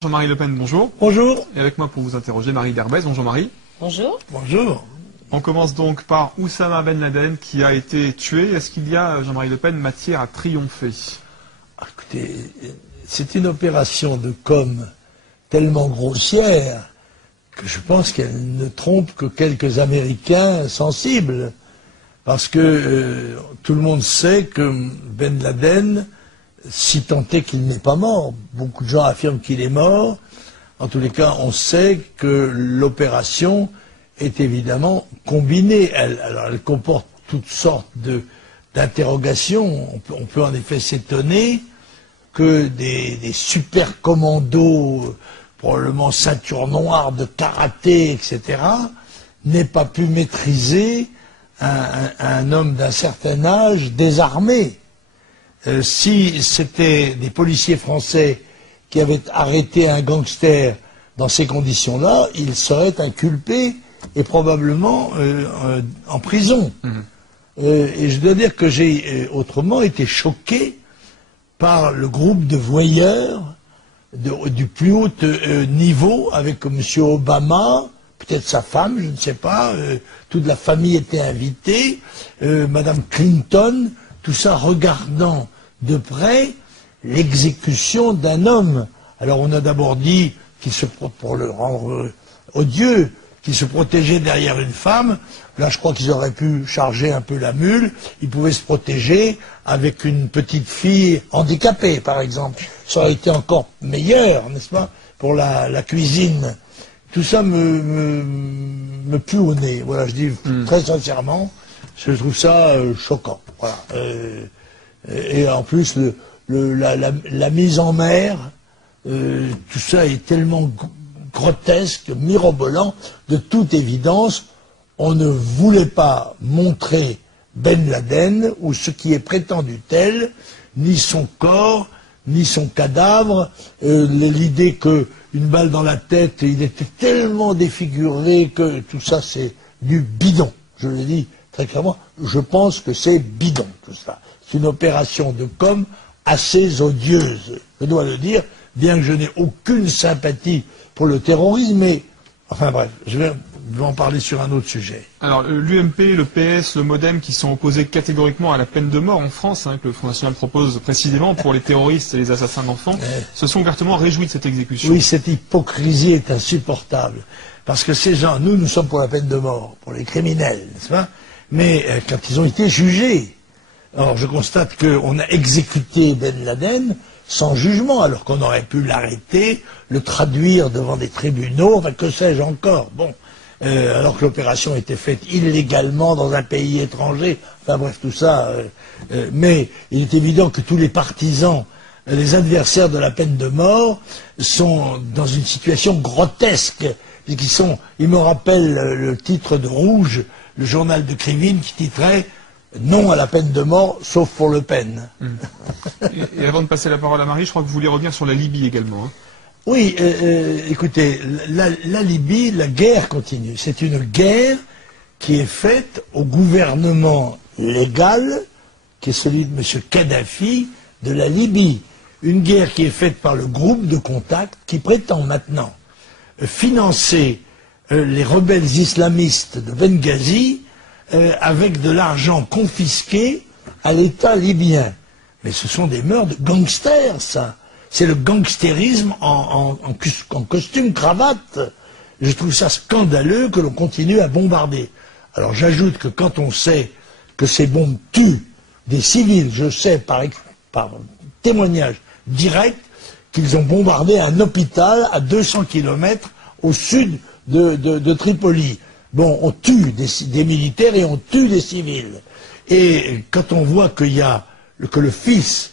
Jean-Marie Le Pen, bonjour. Bonjour. Et avec moi pour vous interroger, Marie Derbez. Bonjour Marie. Bonjour. Bonjour. On commence donc par Oussama Ben Laden qui a été tué. Est-ce qu'il y a, Jean-Marie Le Pen, matière à triompher? Écoutez, c'est une opération de com tellement grossière que je pense qu'elle ne trompe que quelques Américains sensibles. Parce que tout le monde sait que Ben Laden, si tant est qu'il n'est pas mort, beaucoup de gens affirment qu'il est mort. En tous les cas, on sait que l'opération est évidemment combinée. Elle comporte toutes sortes d'interrogations. On peut en effet s'étonner que des super commandos, probablement ceinture noire de karaté, etc., n'aient pas pu maîtriser un homme d'un certain âge désarmé. Si c'était des policiers français qui avaient arrêté un gangster dans ces conditions-là, il serait inculpé et probablement en prison. Et je dois dire que j'ai autrement été choqué par le groupe de voyeurs du plus haut niveau avec M. Obama, peut-être sa femme, je ne sais pas, toute la famille était invitée, Mme Clinton, tout ça regardant de près l'exécution d'un homme. Alors on a d'abord dit pour le rendre odieux, qu'il se protégeait derrière une femme. Là je crois qu'ils auraient pu charger un peu la mule. Ils pouvaient se protéger avec une petite fille handicapée par exemple. Ça aurait été encore meilleur, n'est-ce pas, pour la cuisine. Tout ça me pue au nez. Voilà, je dis très sincèrement, je trouve ça choquant. Voilà. Et en plus, la mise en mer, tout ça est tellement grotesque, mirobolant. De toute évidence, on ne voulait pas montrer Ben Laden, ou ce qui est prétendu tel, ni son corps, ni son cadavre. L'idée qu'une balle dans la tête, il était tellement défiguré que tout ça, c'est du bidon. Je le dis très clairement, je pense que c'est bidon, tout ça. C'est une opération de com assez odieuse, je dois le dire, bien que je n'ai aucune sympathie pour le terrorisme, mais, enfin bref, je vais en parler sur un autre sujet. Alors, l'UMP, le PS, le MoDem, qui sont opposés catégoriquement à la peine de mort en France, que le Front National propose précisément pour les terroristes et les assassins d'enfants, se sont ouvertement réjouis de cette exécution. Oui, cette hypocrisie est insupportable. Parce que ces gens, nous sommes pour la peine de mort, pour les criminels, n'est-ce pas? Mais quand ils ont été jugés, alors je constate qu'on a exécuté Ben Laden sans jugement, alors qu'on aurait pu l'arrêter, le traduire devant des tribunaux, enfin que sais-je encore. Bon, alors que l'opération était faite illégalement dans un pays étranger, enfin bref, tout ça. Mais il est évident que tous les partisans, les adversaires de la peine de mort, sont dans une situation grotesque. Ils me rappellent le titre de Rouge, le journal de Krivine, qui titrait « Non à la peine de mort, sauf pour Le Pen ». Et avant de passer la parole à Marie, je crois que vous vouliez revenir sur la Libye également. Oui, écoutez, la Libye, la guerre continue. C'est une guerre qui est faite au gouvernement légal, qui est celui de M. Kadhafi, de la Libye. Une guerre qui est faite par le groupe de contact qui prétend maintenant financer les rebelles islamistes de Benghazi avec de l'argent confisqué à l'État libyen. Mais ce sont des mœurs de gangsters, ça. C'est le gangstérisme en costume cravate. Je trouve ça scandaleux que l'on continue à bombarder. Alors j'ajoute que quand on sait que ces bombes tuent des civils, je sais par témoignage direct qu'ils ont bombardé un hôpital à 200 km au sud de Tripoli. Bon, on tue des militaires et on tue des civils. Et quand on voit que le fils,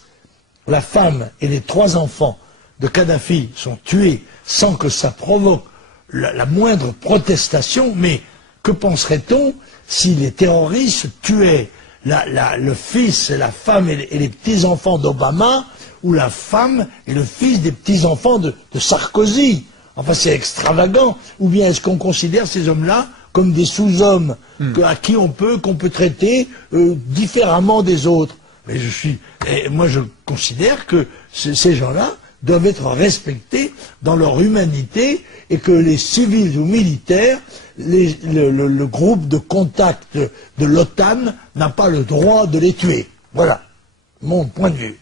la femme et les 3 enfants de Kadhafi sont tués sans que ça provoque la moindre protestation, mais que penserait-on si les terroristes tuaient le fils et la femme et les petits-enfants d'Obama, ou la femme et le fils des petits-enfants de Sarkozy? Enfin, c'est extravagant. Ou bien est-ce qu'on considère ces hommes-là comme des sous-hommes qu'on peut traiter différemment des autres? Mais moi je considère que ces gens-là doivent être respectés dans leur humanité et que les civils ou militaires, le groupe de contact de l'OTAN n'a pas le droit de les tuer. Voilà mon point de vue.